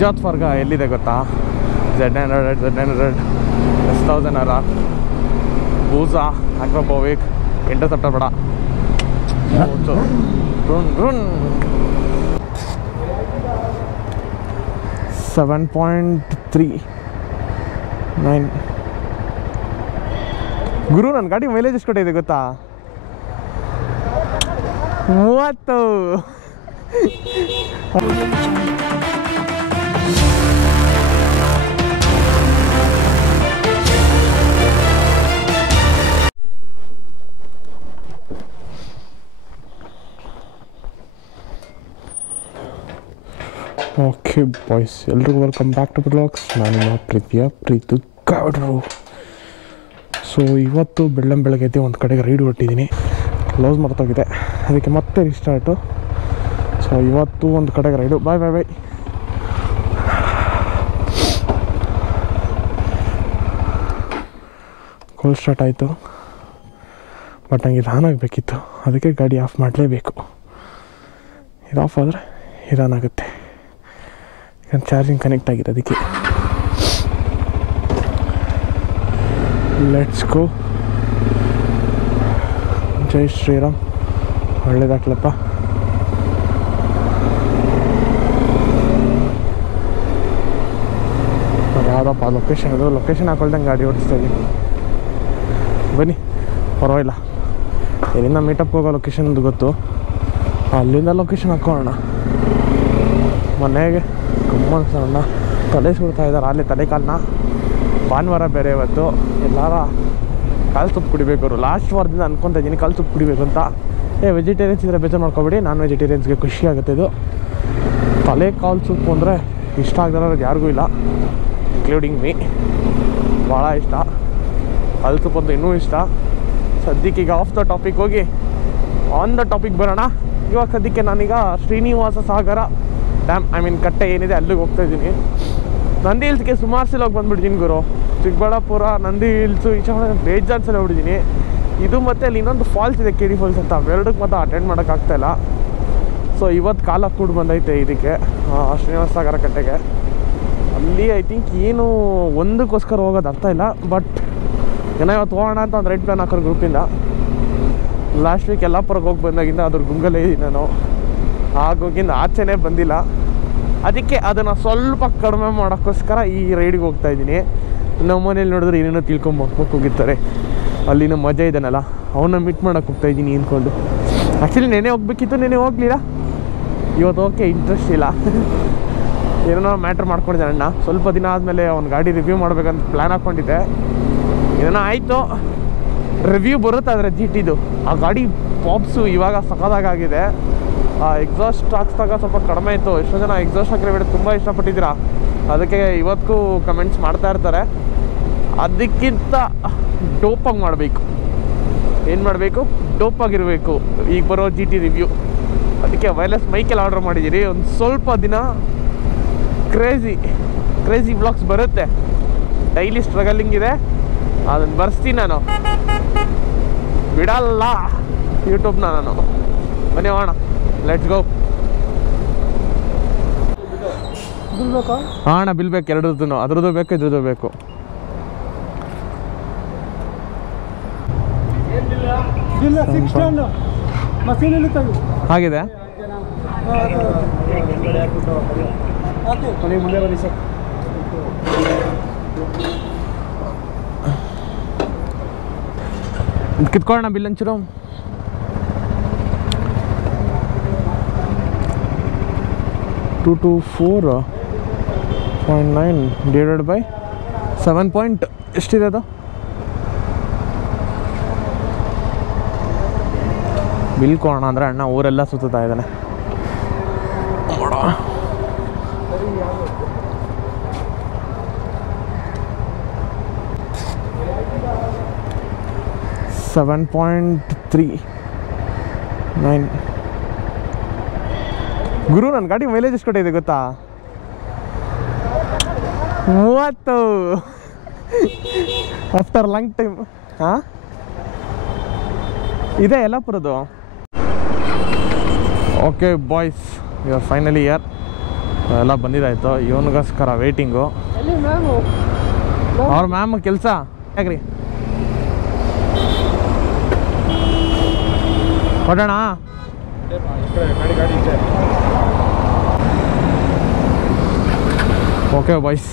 ನಿಜಾತ್ ವರ್ಗ ಎಲ್ಲಿದೆ ಗೊತ್ತಾ? Z900 S1000R ಬೂಸಾ ಅಕ್ವಾಪೋವಿಕ್ ಇಂಟರ್ಸೆಪ್ಟರ್ ಬೇಡ. ರುನ್ 7.39 ಗುರು. ನನ್ನ ಗಾಡಿ ಮೈಲೇಜ್ ಎಷ್ಟು ಕೊಟ್ಟಿದೆ ಗೊತ್ತಾ? 30. ಓಕೆ ಬಾಯ್ಸ್, ಎಲ್ರಿಗೂ ವೆಲ್ಕಮ್ ಬ್ಯಾಕ್ ಟು ಬ್ಲಾಗ್ಸ್. ನಾನು ನಿಮ್ಮ ಪ್ರೀತು ಗೌಡ್ರು. ಸೊ ಇವತ್ತು ಬೆಳಗ್ಗೆ ಒಂದು ಕಡೆಗೆ ರೈಡ್ ಹೊಟ್ಟಿದ್ದೀನಿ. ಕ್ಲೋಸ್ ಮರ್ತೋಗಿದೆ, ಅದಕ್ಕೆ ಮತ್ತೆ ರಿಸ್ಟಾರ್ಟು. ಸೊ ಇವತ್ತು ಒಂದು ಕಡೆಗೆ ರೈಡು. ಬಾಯ್. ಕೋಲ್ ಸ್ಟಾರ್ಟ್ ಆಯಿತು, ಬಟ್ ನನಗೆ ಇದು ಆನ್ ಆಗಬೇಕಿತ್ತು, ಅದಕ್ಕೆ ಗಾಡಿ ಆಫ್ ಮಾಡಲೇಬೇಕು. ಇದು ಆಫ್ ಆದರೆ ಇದು ಆನ್ ಆಗುತ್ತೆ. ಈಗ ಚಾರ್ಜಿಂಗ್ ಕನೆಕ್ಟ್ ಆಗಿದೆ, ಅದಕ್ಕೆ ಲೆಟ್ಸ್ ಗೋ. ಜೈ ಶ್ರೀರಾಮ್, ಒಳ್ಳೇದಾಗ್ಲಪ್ಪ. ಯಾವುದಪ್ಪ ಲೊಕೇಶನ್? ಅದು ಲೊಕೇಶನ್ ಹಾಕೊಳ್ದಂಗೆ ಗಾಡಿ ಓಡಿಸ್ತಾ ಇದ್ದೀನಿ. ಬನ್ನಿ, ಪರವಾಗಿಲ್ಲ. ಎಲ್ಲಿಂದ ಮೀಟಪ್ಗೆ ಹೋಗೋ ಲೊಕೇಶನ್ದು ಗೊತ್ತು, ಅಲ್ಲಿಂದ ಲೊಕೇಶನ್ ಹಾಕೋಣ. ಮನೆಗೆ ಗಮ್ಮನ್ ಸಣ್ಣ ತಲೆ ಸುಡ್ತಾ ಇದ್ದಾರೆ ಅಲ್ಲಿ ತಲೆ ಕಾಲನ್ನ. ಭಾನುವಾರ ಬೇರೆ ಇವತ್ತು, ಎಲ್ಲಾರ ಕಾಲು ಸೊಪ್ಪು ಕುಡಿಬೇಕು. ಅವರು ಲಾಸ್ಟ್ ವಾರದಿಂದ ಅನ್ಕೊತಾ ಇದ್ದೀನಿ ಕಾಲು ಸೊಪ್ಪು ಕುಡಿಬೇಕು ಅಂತ. ವೆಜಿಟೇರಿಯನ್ಸ್ ಇದ್ದರೆ ಬೇಜಾರು ಮಾಡ್ಕೊಬೇಡಿ, ನಾನ್ ವೆಜಿಟೇರಿಯನ್ಸ್ಗೆ ಖುಷಿ ಆಗುತ್ತೆ ಇದು. ತಲೆ ಕಾಲು ಸೊಪ್ಪು ಅಂದರೆ ಇಷ್ಟ ಆಗದಿರೋದು ಯಾರಿಗೂ ಇಲ್ಲ, ಇನ್ಕ್ಲೂಡಿಂಗ್ ಮೀ. ಭಾಳ ಇಷ್ಟ ಕಾಲು ಸೊಪ್ಪು ಅಂತ, ಇನ್ನೂ ಇಷ್ಟ. ಸದ್ಯಕ್ಕೆ ಈಗ ಆಫ್ ದ ಟಾಪಿಕ್ ಹೋಗಿ ಆನ್ ದ ಟಾಪಿಕ್ ಬರೋಣ. ಇವಾಗ ಸದ್ಯಕ್ಕೆ ನಾನೀಗ ಶ್ರೀನಿವಾಸ ಸಾಗರ ಡ್ಯಾಮ್, ಕಟ್ಟೆ ಏನಿದೆ ಅಲ್ಲಿಗೆ ಹೋಗ್ತಾ ಇದ್ದೀನಿ. ನಂದಿ ಹಿಲ್ಸ್ಗೆ ಸುಮಾರು ಸಲ ಹೋಗಿ ಬಂದುಬಿಟ್ಟಿದ್ದೀನಿ ಗುರು. ಚಿಕ್ಕಬಳ್ಳಾಪುರ, ನಂದಿ ಹಿಲ್ಸು, ಈ ಬೇಜಾನ್ ಸಲ ಹೊಡಿದ್ದೀನಿ. ಇದು ಮತ್ತು ಅಲ್ಲಿ ಇನ್ನೊಂದು ಫಾಲ್ಸ್ ಇದೆ, KD ಫಾಲ್ಸ್ ಅಂತ. ಅವೆರಡಕ್ಕೆ ಮಾತ್ರ ಅಟೆಂಡ್ ಮಾಡೋಕ್ಕಾಗ್ತಾಯಿಲ್ಲ. ಸೊ ಇವತ್ತು ಕಾಲ ಕೂಡ ಬಂದೈತೆ ಇದಕ್ಕೆ, ಶ್ರೀನಿವಾಸ ಸಾಗರ ಕಟ್ಟೆಗೆ. ಅಲ್ಲಿ ಐ ಥಿಂಕ್ ಏನು ಒಂದಕ್ಕೋಸ್ಕರ ಹೋಗೋದು ಅರ್ಥ ಇಲ್ಲ, ಬಟ್ ಏನೋ ಇವತ್ತು ಹೋಗೋಣ ಅಂತ ಒಂದು ರೈಡ್ ಪ್ಲಾನ್ ಹಾಕೋರು ಗ್ರೂಪಿಂದ. ಲಾಸ್ಟ್ ವೀಕ್ ಯಲ್ಲಾಪುರಕ್ಕೆ ಹೋಗಿ ಬಂದಾಗಿಂದ ಅದ್ರ ಗುಂಗಲ್ಲೇ ಇದ್ದೀನಿ ನಾನು. ಆಗೋಗಿಂದ ಆಚೆನೇ ಬಂದಿಲ್ಲ, ಅದಕ್ಕೆ ಅದನ್ನು ಸ್ವಲ್ಪ ಕಡಿಮೆ ಮಾಡೋಕ್ಕೋಸ್ಕರ ಈ ರೈಡಿಗೆ ಹೋಗ್ತಾಯಿದ್ದೀನಿ. ನಮ್ಮ ಮನೇಲಿ ನೋಡಿದ್ರೆ ಏನೇನೋ ತಿಳ್ಕೊಂಬರ್ಬೇಕು ಹೋಗಿರ್ತಾರೆ. ಅಲ್ಲಿನ ಮಜಾ ಇದನ್ನಲ್ಲ, ಅವನ್ನ ಮೀಟ್ ಮಾಡೋಕ್ಕೆ ಹೋಗ್ತಾಯಿದ್ದೀನಿ ಅಂದ್ಕೊಂಡು. ಆ್ಯಕ್ಚುಲಿ ನೆನೆ ಹೋಗ್ಬೇಕಿತ್ತು, ನೆನೆ ಹೋಗಲಿಲ್ಲ. ಇವತ್ತು ಓಕೆ ಇಂಟ್ರೆಸ್ಟ್ ಇಲ್ಲ, ಏನೇನೋ ಮ್ಯಾಟ್ರ್ ಮಾಡ್ಕೊಂಡಿದ್ದೆ ಅಣ್ಣ. ಸ್ವಲ್ಪ ದಿನ ಆದಮೇಲೆ ಅವ್ನ ಗಾಡಿ ರಿವ್ಯೂ ಮಾಡ್ಬೇಕಂತ ಪ್ಲ್ಯಾನ್ ಹಾಕ್ಕೊಂಡಿದ್ದೆ. ಏನೇನೋ ಆಯಿತು, ರಿವ್ಯೂ ಬರುತ್ತೆ. ಆದರೆ GTದು ಆ ಗಾಡಿ ಪಾಪ್ಸು ಇವಾಗ ಸಖತ್ತಾಗಿದೆ. ಎಕ್ಸಾಸ್ಟ್ ಹಾಕ್ಸ್ದಾಗ ಸ್ವಲ್ಪ ಕಡಿಮೆ ಇತ್ತು. ಎಷ್ಟೋ ಜನ ಎಕ್ಸಾಸ್ಟ್ ಹಾಕಿರೋ ವಿಡಿಯೋ ತುಂಬ ಇಷ್ಟಪಟ್ಟಿದ್ದೀರಾ, ಅದಕ್ಕೆ ಇವತ್ತಿಗೂ ಕಮೆಂಟ್ಸ್ ಮಾಡ್ತಾ ಇರ್ತಾರೆ. ಅದಕ್ಕಿಂತ ಡೋಪಾಗಿ ಮಾಡಬೇಕು. ಏನು ಮಾಡಬೇಕು? ಡೋಪಾಗಿರಬೇಕು ಈಗ ಬರೋ GT ರಿವ್ಯೂ. ಅದಕ್ಕೆ ವೈರ್ಲೆಸ್ ಮೈಕೆಲ್ಲ ಆರ್ಡರ್ ಮಾಡಿದ್ದೀರಿ. ಒಂದು ಸ್ವಲ್ಪ ದಿನ ಕ್ರೇಜಿ ಬ್ಲಾಗ್ಸ್ ಬರುತ್ತೆ. ಡೈಲಿ ಸ್ಟ್ರಗಲಿಂಗ್ ಇದೆ, ಅದನ್ನು ಬರ್ಸ್ತೀನಿ ನಾನು, ಬಿಡಲ್ಲ ಯೂಟ್ಯೂಬ್ನ ನಾನು. ಬನ್ನಿ ಹೋಗೋಣ, ಲೆಟ್ಸ್ ಗೋ. ಹಾಂ ಅಣ್ಣ, ಬಿಲ್ ಬೇಕು ಎರಡರದ್ದು, ಅದ್ರದ್ದು ಬೇಕು ಇದ್ರದ್ದು ಬೇಕು. ಆಗಿದೆ ಕಿತ್ಕೊಳ್ಳೋಣ ಬಿಲ್ ಒಂಚೂರು. $224.9 ಡಿವೈಡೆಡ್ ಬೈ 7 ಪಾಯಿಂಟ್ ಎಷ್ಟಿದೆ ಅದು? ಬಿಲ್ ಕೊಡೋಣ ಅಂದರೆ ಅಣ್ಣ ಊರೆಲ್ಲ ಸುತ್ತಾ ಇದ್ದಾನೆ. $7.39 ಗುರು. ನನ್ನ ಗಾಡಿ ಮೈಲೇಜ್ ಎಷ್ಟು ಕೊಟ್ಟಿದೆ ಗೊತ್ತಾ? 30 ಆಫ್ಟರ್ ಲಾಂಗ್ ಟೈಮ್. ಹಾಂ, ಇದೆ ಯಲ್ಲಾಪುರದ್ದು. Okay boys, you are finally here. ಎಲ್ಲ ಬಂದಿದ್ದಾಯಿತು. ಇವನಿಗೋಸ್ಕರ ವೇಟಿಂಗು. ಅವ್ರ ಮ್ಯಾಮ್ ಕೆಲಸ ಯಾಕ್ರಿ ಹೊಡೋಣ. ಓಕೆ ಬಾಯ್ಸ್,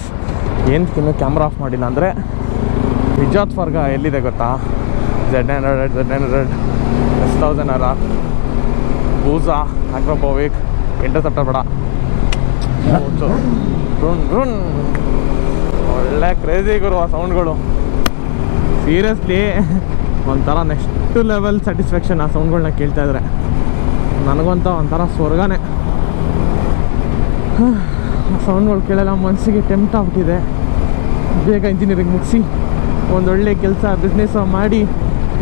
ಏನಕ್ಕಿನ್ನೂ ಕ್ಯಾಮ್ರಾ ಆಫ್ ಮಾಡಿಲ್ಲ ಅಂದರೆ ವಿಜಾತ್ ವರ್ಗ ಎಲ್ಲಿದೆ ಗೊತ್ತಾ? Z900 S1000R ಬೂಸಾ ಅಕ್ರೋಪೋವಿಕ್ ಇಂಟರ್ಸೆಪ್ಟರ್ ಬೇಡ, ಒಳ್ಳೆ ಕ್ರೇಜಿ ಗುರು ಆ ಸೌಂಡ್ಗಳು. ಸೀರಿಯಸ್ಲಿ ಒಂಥರ ನೆಕ್ಸ್ಟ್ ಲೆವೆಲ್ ಸ್ಯಾಟಿಸ್ಫ್ಯಾಕ್ಷನ್ ಆ ಸೌಂಡ್ಗಳನ್ನ ಕೇಳ್ತಾ ಇದ್ರೆ. ನನಗಂತ ಒಂಥರ ಸ್ವರ್ಗನೇ. ಆ ಸೌಂಡ್ಗಳು ಕೇಳಲ್ಲ, ಮನಸ್ಸಿಗೆ ಟೆಂಪ್ಟ್ ಆಗ್ಬಿಟ್ಟಿದೆ. ಬೇಗ ಇಂಜಿನಿಯರಿಂಗ್ ಮುಗಿಸಿ ಒಂದೊಳ್ಳೆ ಕೆಲಸ ಬಿಸ್ನೆಸ್ ಮಾಡಿ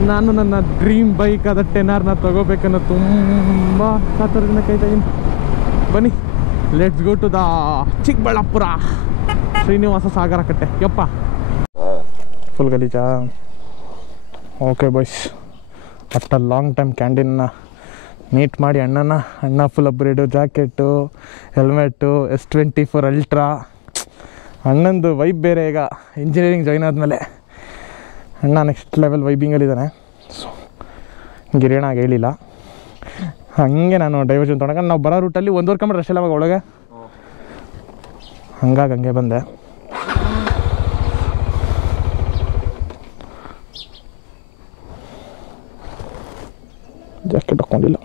ನಾನು ನನ್ನ ಡ್ರೀಮ್ ಬೈಕ್ ಆದ 10R ತೊಗೋಬೇಕನ್ನೋ ತುಂಬ ಕಾತರದಿಂದ ಕಾಯ್ತಾ ಇದ್ದೀನಿ. ಬನ್ನಿ, let's go to the Chikkaballapura Srinivasa Sagara ಕಟ್ಟೆ. ಯಪ್ಪ ಫುಲ್ ಗಲೀಜಾ. Okay boys, after long time ಕ್ಯಾಂಟೀನ್ನ ಮೀಟ್ ಮಾಡಿ ಅಣ್ಣ full upgrade, jacket, helmet, S24 ultra. ಅಣ್ಣಂದು ವೈಬ್ ಬೇರೆ. ಈಗ ಇಂಜಿನಿಯರಿಂಗ್ ಜಾಯ್ನ್ ಆದಮೇಲೆ ಅಣ್ಣ ನೆಕ್ಸ್ಟ್ ಲೆವೆಲ್ ವೈಬಿಂಗಲ್ಲಿದ್ದಾನೆ. ಸೊ ಗಿರಿಯಣ್ಣಾಗ ಹೇಳಿಲ್ಲ, ಹಾಗೆ ನಾನು ಡೈವರ್ಷನ್ ತೊಗೊಂಡಾಗ ನಾವು ಬರೋ ರೂಟಲ್ಲಿ 1 ಕಮ್ ರಶ್ ಎಲ್ಲ ಅವಾಗ ಒಳಗೆ, ಹಂಗೆ ಬಂದೆ. ಜಾಕೆಟ್ ಹಾಕ್ಕೊಂಡಿಲ್ಲ.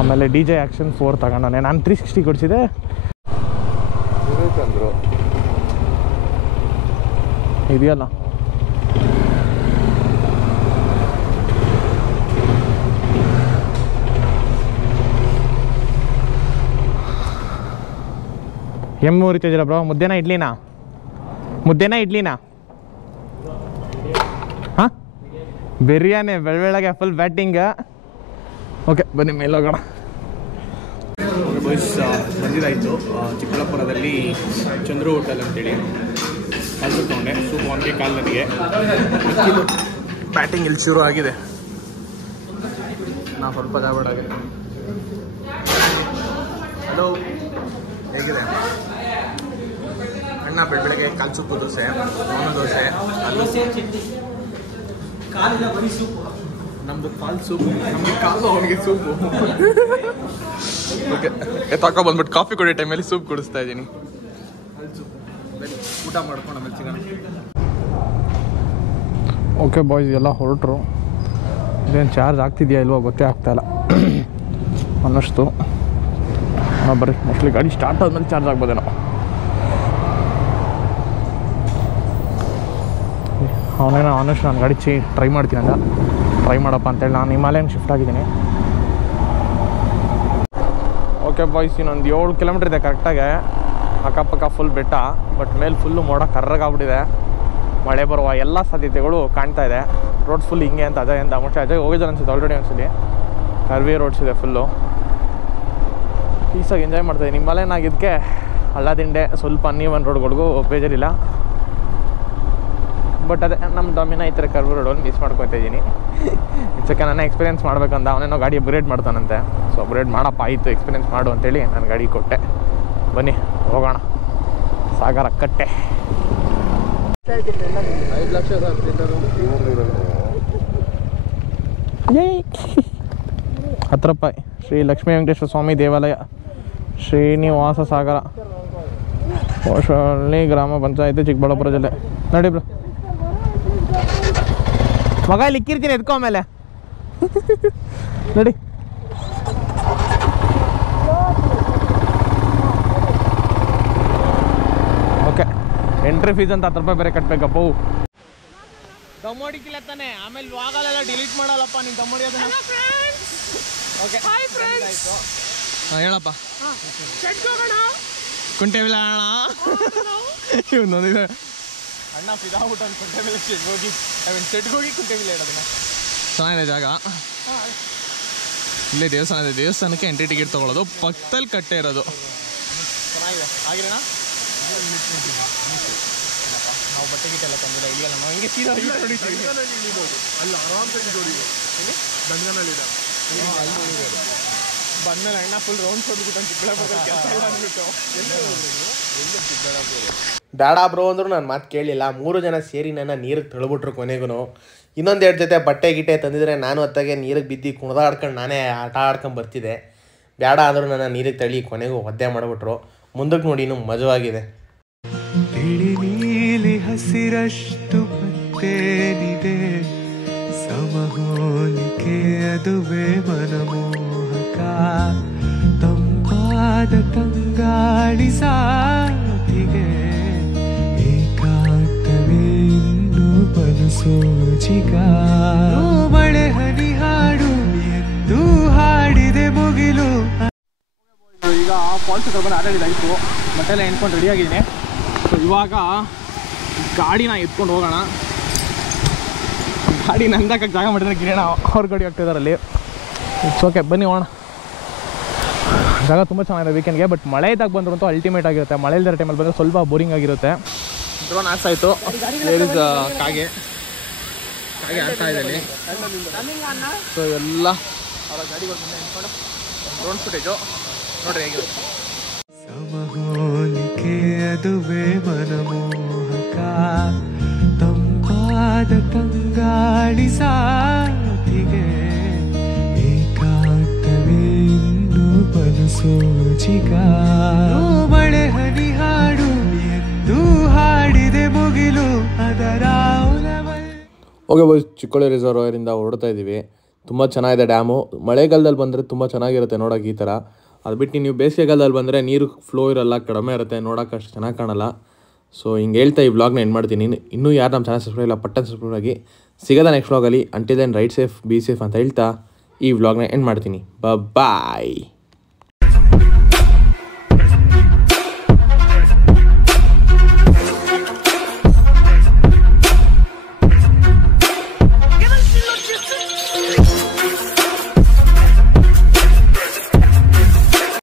ಆಮೇಲೆ DJ ಆ್ಯಕ್ಷನ್ 4 ತಗೊಂಡಾನೆ. ನಾನು 360 ಕೊಡಿಸಿದೆ. ಇದೆಯಲ್ಲ ಮುರಿತಿದ್ದೀರ ಬ್ರೋ? ಮುದ್ದೆನಾ ಇಡ್ಲಿನಾ? ಹಾಂ, ಬಿರಿಯಾನಿ ಬೆಳಗ್ಗೆ ಫುಲ್ ಬ್ಯಾಟಿಂಗ್. ಓಕೆ ಬನ್ನಿ ಮೇಲೆ ಹೋಗೋಣ. ಬಾಯ್ಸ್, ಬಂದಿದ್ದಾಯಿತು ಚಿಕ್ಕಬಳ್ಳಾಪುರದಲ್ಲಿ ಚಂದ್ರು ಹೋಟೆಲ್ ಅಂತೇಳಿ ಕಾಲು ತೊಗೊಂಡೆ. ಸೂಪ್ ಒಂದೇ ಕಾಲು ನನಗೆ. ಬ್ಯಾಟಿಂಗ್ ಇಲ್ಲಿ ಶುರು ಆಗಿದೆ. ನಾವು ಸ್ವಲ್ಪ ಜಾಬಾಡಾಗಿದೆ. ಹಲೋ, ಹೇಗಿದೆ ಅಣ್ಣ? ಬೆಳಗ್ಗೆ ಕಾಲು ಸೂಪು ದೋಸೆ, ಅವನ ದೋಸೆ, ನಮ್ಮದು ಕಾಲು ಸೂಪು, ನಮಗೆ ಕಾಲು, ಅವನಿಗೆ ಸೂಪು. ಓಕೆ, ತಗೊ ಬಂದ್ಬಿಟ್ಟು ಕಾಫಿ ಕೊಡೋ ಟೈಮಲ್ಲಿ ಸೂಪ್ ಕುಡಿಸ್ತಾ ಇದ್ದೀನಿ. ಊಟ ಮಾಡ್ಕೊಂಡು ಆಮೇಲೆ ಸಿಗೋಣ. ಓಕೆ ಬಾಯ್ಸ್, ಎಲ್ಲ ಹೊರಟರು. ಇದೇನು ಚಾರ್ಜ್ ಆಗ್ತಿದೆಯಾ ಇಲ್ವೋ ಗೊತ್ತೇ ಆಗ್ತಾಯಿಲ್ಲ ಅನ್ನಷ್ಟು. ಬರ್ರಿ, ಮೋಸ್ಟ್ಲಿ ಗಾಡಿ ಸ್ಟಾರ್ಟ್ ಆದ್ಮೇಲೆ ಚಾರ್ಜ್ ಆಗ್ಬೋದೇನೋ. ಅವನೇನೋ ಆನೆಸ್ಟ್ ನಾನು ಗಾಡಿ ಟ್ರೈ ಮಾಡ್ತೀನಿ ಅಂತ. ಟ್ರೈ ಮಾಡಪ್ಪ ಅಂತೇಳಿ ನಾನು ಹಿಮಾಲಯನ್ ಶಿಫ್ಟ್ ಆಗಿದ್ದೀನಿ. ಓಕೆ ಬಾಯ್ಸ್, ಇನ್ನೊಂದು 7 ಕಿಲೋಮೀಟ್ರ್ ಇದೆ ಕರೆಕ್ಟಾಗಿ. ಅಕ್ಕಪಕ್ಕ ಫುಲ್ ಬೆಟ್ಟ, ಬಟ್ ಮೇಲೆ ಫುಲ್ಲು ಮೋಡ ಕರ್ರಗಾಗ್ಬಿಟ್ಟಿದೆ. ಮಳೆ ಬರುವ ಎಲ್ಲ ಸಾಧ್ಯತೆಗಳು ಕಾಣ್ತಾ ಇದೆ. ರೋಡ್ ಫುಲ್ ಹಿಂಗೆ ಅಂತ ಅಜಯ್ ಅಂತ ಮೋಸ್ಟ್ಲಿ ಅಜಯ್ ಹೋಗಿದ್ದಾರೆ ಅನ್ಸುತ್ತೆ ಆಲ್ರೆಡಿ ಒಂದ್ಸಲಿ. ಕರ್ವಿ ರೋಡ್ಸ್ ಇದೆ ಫುಲ್ಲು. ಪೀಸಾಗಿ ಎಂಜಾಯ್ ಮಾಡ್ತಾಯಿದ್ದೀನಿ. ಹಿಮಾಲಯನ್ ಆಗಿದ್ದಕ್ಕೆ ಹಳ್ಳ ದಿಂಡೆ ಸ್ವಲ್ಪ ಅನ್ನೀವನ್ ರೋಡ್ಗಳಿಗೂ ಬೇಜಾರಿಲ್ಲ. ಬಟ್ ಅದೇ ನಮ್ಮ ಡಾಮಿನ ಈ ಥರ ಕರ್ವಿ ರೋಡಲ್ಲಿ ಮಿಸ್ ಮಾಡ್ಕೊತಾ ಇದ್ದೀನಿ. ಇನ್ಸಕ್ಕೆ ನನ್ನ ಎಕ್ಸ್ಪೀರಿಯೆನ್ಸ್ ಮಾಡ್ಬೇಕಂತ ಅವನೇನೋ ಗಾಡಿ ಅಪ್ಗ್ರೇಡ್ ಮಾಡ್ತಾನಂತೆ. ಸೊ ಅಪ್ಗ್ರೇಡ್ ಮಾಡಪ್ಪ, ಆಯಿತು ಎಕ್ಸ್ಪೀರಿಯೆನ್ಸ್ ಮಾಡು ಅಂತೇಳಿ ನಾನು ಗಾಡಿ ಕೊಟ್ಟೆ. ಬನ್ನಿ ಹೋಗೋಣ ಸಾಗರ ಕಟ್ಟೆ. 5 ಲಕ್ಷ 10 ರೂಪಾಯಿ. ಶ್ರೀ ಲಕ್ಷ್ಮೀ ವೆಂಕಟೇಶ್ವರ ಸ್ವಾಮಿ ದೇವಾಲಯ, ಶ್ರೀನಿವಾಸ ಸಾಗರ, ಹೊಸಳ್ಳಿ ಗ್ರಾಮ ಪಂಚಾಯತಿ, ಚಿಕ್ಕಬಳ್ಳಾಪುರ ಜಿಲ್ಲೆ. ನೋಡಿ ಬ್ರೋ, ಮಗ ಇಲ್ಲಿ ಇಕ್ಕಿರ್ತೀನಿ, ಎದ್ಕೋ ಆಮೇಲೆ ನೋಡಿ. ಓಕೆ, ಎಂಟ್ರಿ ಫೀಸ್ ಅಂತ 10 ರೂಪಾಯಿ ಬೇರೆ ಕಟ್ಬೇಕಪ್ಪ. ದಮ್ಮೋಡಿಕಿಲ್ಲ ತಾನೆ, ಆಮೇಲೆ ವಾಗಲೆಲ್ಲ ಡಿಲೀಟ್ ಮಾಡಲ್ಲಪ್ಪ ನೀನು ದಮ್ಮೋಡಿ ಅದನ್ನ. ಓಕೆ, ಆಯಿತು. ಹಾಂ ಹೇಳಪ್ಪ. ಕುಂಟೆಬಿಲ್ಲ ಅಣ್ಣ, ಇವನೊಂದಿದೆ ಅಣ್ಣ ಫಿದಾಗ್ಬಿಟ್ಟು ಒಂದು ಕುಂಟೆಬಿಲ್ಲ ಶೆಡ್ಗೆ ಹೋಗಿ, ಶೆಡ್ಗೆ ಹೋಗಿ ಕುಂಟೆಬಿಲ್ಲ ಇಡೋದನ್ನ. ಚೆನ್ನಾಗಿದೆ ಜಾಗ. ಇಲ್ಲೇ ದೇವಸ್ಥಾನ ಇದೆ. ದೇವಸ್ಥಾನಕ್ಕೆ ಎಂಟ್ರಿ ಟಿಕೆಟ್ ತೊಗೊಳ್ಳೋದು. ಪಕ್ಕದಲ್ಲಿ ಕಟ್ಟೆ ಇರೋದು. ಚೆನ್ನಾಗಿದೆ. ಆಗಿರೋಣ ನಾವು ಬಟ್ಟೆ ಗಿಟ್ಟೆಲ್ಲ ತಂದಿಲ್ಲ ಇಳಿಯಲ್ಲ ನಾವು ಹಿಂಗೆ ಸೀದಾ ಹೊಡಿತೀವಿ. ಅಲ್ಲಿ ಆರಾಮ್ಸೆ ದಂಡನಳ್ಳಿದ ಬಂದ್ಮೇಲೆ ಅಣ್ಣ ಫುಲ್ ರೌಂಡ್ಸ್ ಹೊಡ್ಬಿಟ್ಟು ಚಿಕ್ಕಬಳ್ಳಾಪುರ ಕೆಲಸ ಇಲ್ಲ ಅಂದ್ಬಿಟ್ಟು ಬೇಡ ಬ್ರೋ ಅಂದ್ರು ನಾನು ಮಾತು ಕೇಳಲಿಲ್ಲ. 3 ಜನ ಸೇರಿ ನನ್ನ ನೀರಿಗೆ ತಳ್ಬಿಟ್ರು. ಕೊನೆಗೂ ಇನ್ನೊಂದೆರಡು ಜೊತೆ ಬಟ್ಟೆ ಗಿಟ್ಟೆ ತಂದಿದ್ರೆ ನಾನು ಹೊತ್ತಾಗೆ ನೀರಿಗೆ ಬಿದ್ದು ಕುಣಿದಾಡ್ಕೊಂಡು ನಾನೇ ಆಟ ಆಡ್ಕೊಂಡು ಬರ್ತಿದ್ದೆ. ಬೇಡ ಅಂದರೂ ನನ್ನ ನೀರಿಗೆ ತಳ್ಳಿ ಕೊನೆಗೂ ಒದ್ದೆ ಮಾಡಿಬಿಟ್ರು. ಮುಂದಕ್ಕೆ ನೋಡಿ ಇನ್ನೂ ಮಜವಾಗಿದೆ. ತಿಳಿ ನೀಲಿ ಹಸಿರಷ್ಟು ಮತ್ತೇನಿದೆ, ಸಮಹೋಲಿಕೆ ಅದುವೇ ಮನಮೋಹಕ, ತಂಪಾದ ತಂಗಾಳಿ ಸಾತಿಗೆ, ಏಕಾಂತವೇ ಇನ್ನು ಬಲಸೋಜಿಗ, ಮಳೆ ಹನಿ ಹಾಡು ಎಂದು ಹಾಡಿದೆ ಮುಗಿಲು. ಈಗ ಫಾಲ್ಸ್ ಕರ್ಕೊಂಡು ಆಟಾಡಿದಾಯಿತು, ಬಟ್ಟೆಲ್ಲ ಎಣ್ಕೊಂಡು ರೆಡಿಯಾಗಿದ್ದೀನಿ. ಸೊ ಇವಾಗ ಗಾಡಿನ ಎತ್ಕೊಂಡು ಹೋಗೋಣ. ಗಾಡಿ ನಂದಕ್ಕೆ ಜಾಗ ಮಾಡಿದ್ರೆ ಗಿರಣ ಅವ್ರ ಗಾಡಿ ಆಗ್ತಿದಾರಲ್ಲಿ. ಇಟ್ಸ್ ಓಕೆ, ಬನ್ನಿ ಹೋಗೋಣ. ಜಾಗ ತುಂಬ ಚೆನ್ನಾಗಿದೆ ವೀಕೆಂಡ್ಗೆ. ಬಟ್ ಮಳೆ ಇದ್ದಾಗ ಬಂದ್ರಂತೂ ಅಲ್ಟಿಮೇಟ್ ಆಗಿರುತ್ತೆ. ಮಳೆ ಇಲ್ದಿರೋ ಟೈಮಲ್ಲಿ ಬಂದರೆ ಸ್ವಲ್ಪ ಬೋರಿಂಗ್ ಆಗಿರುತ್ತೆ. ಡ್ರೋನ್ ಆಡ್ತಾಯಿತ್ತು. ಕಾಗೆ ಆಡ್ತಾ ಇದ್ದೀನಿ. ಸೊ ಎಲ್ಲ ಅವರ ಗಾಡಿಗಳು ಎತ್ಕೊಂಡು ಡ್ರೋನ್ ಫುಟೇಜು ನೋಡ್ರಿ ಹೇಗಿರುತ್ತೆ. ಸಮಹೋಲಿಕೆ ಅದುವೇ ಮನಮೋಹಕ, ತಂಪಾದ ತಂಗಾಳಿ ಸಾತಿಗೆ, ಏಕಾಂತವೇ ಇನ್ನು ಬಲಸೋಜಿಗ, ಮಳೆ ಹನಿ ಹಾಡು ಎಂದು ಹಾಡಿದೆ ಮುಗಿಲು ಅದರ. ಓಕೆ ಬಾಯ್ಸ್, ಚಿಕ್ಕೋಳಿ ರಿಸರ್ವಾಯರಿಂದ ಹೊರಡ್ತಾ ಇದ್ದೀವಿ. ತುಂಬ ಚೆನ್ನಾಗಿದೆ ಡ್ಯಾಮು. ಮಳೆಗಾಲದಲ್ಲಿ ಬಂದರೆ ತುಂಬ ಚೆನ್ನಾಗಿರುತ್ತೆ ನೋಡೋಕೆ ಈ ಥರ. ಅದು ಬಿಟ್ಟು ನೀವು ಬೇಸಿಗೆಗಾಲದಲ್ಲಿ ಬಂದರೆ ನೀರು ಫ್ಲೋ ಇರೋಲ್ಲ, ಕಡಿಮೆ ಇರುತ್ತೆ, ನೋಡೋಕೆ ಅಷ್ಟು ಚೆನ್ನಾಗಿ ಕಾಣಲ್ಲ. ಸೊ ಹಿಂಗೆ ಹೇಳ್ತಾ ಈ ವ್ಲಾಗ್ನ ಎಂಡ್ ಮಾಡ್ತೀನಿ. ಇನ್ನೂ ಯಾರು ನಮ್ಮ ಚಾನಲ್ ಸಬ್ಸ್ಕ್ರೈಬ್ ಇಲ್ಲ ಪಟ್ಟನ್ ಸಬ್ಸ್ಕ್ರೈಬ್ ಆಗಿ. ಸಿಗೋದ ನೆಕ್ಸ್ಟ್ ವ್ಲಾಗಲ್ಲಿ. Until then ride safe, be safe ಅಂತ ಹೇಳ್ತಾ ಈ ವ್ಲಾಗ್ನ ಎಂಡ್ ಮಾಡ್ತೀನಿ. ಬಾಯ್.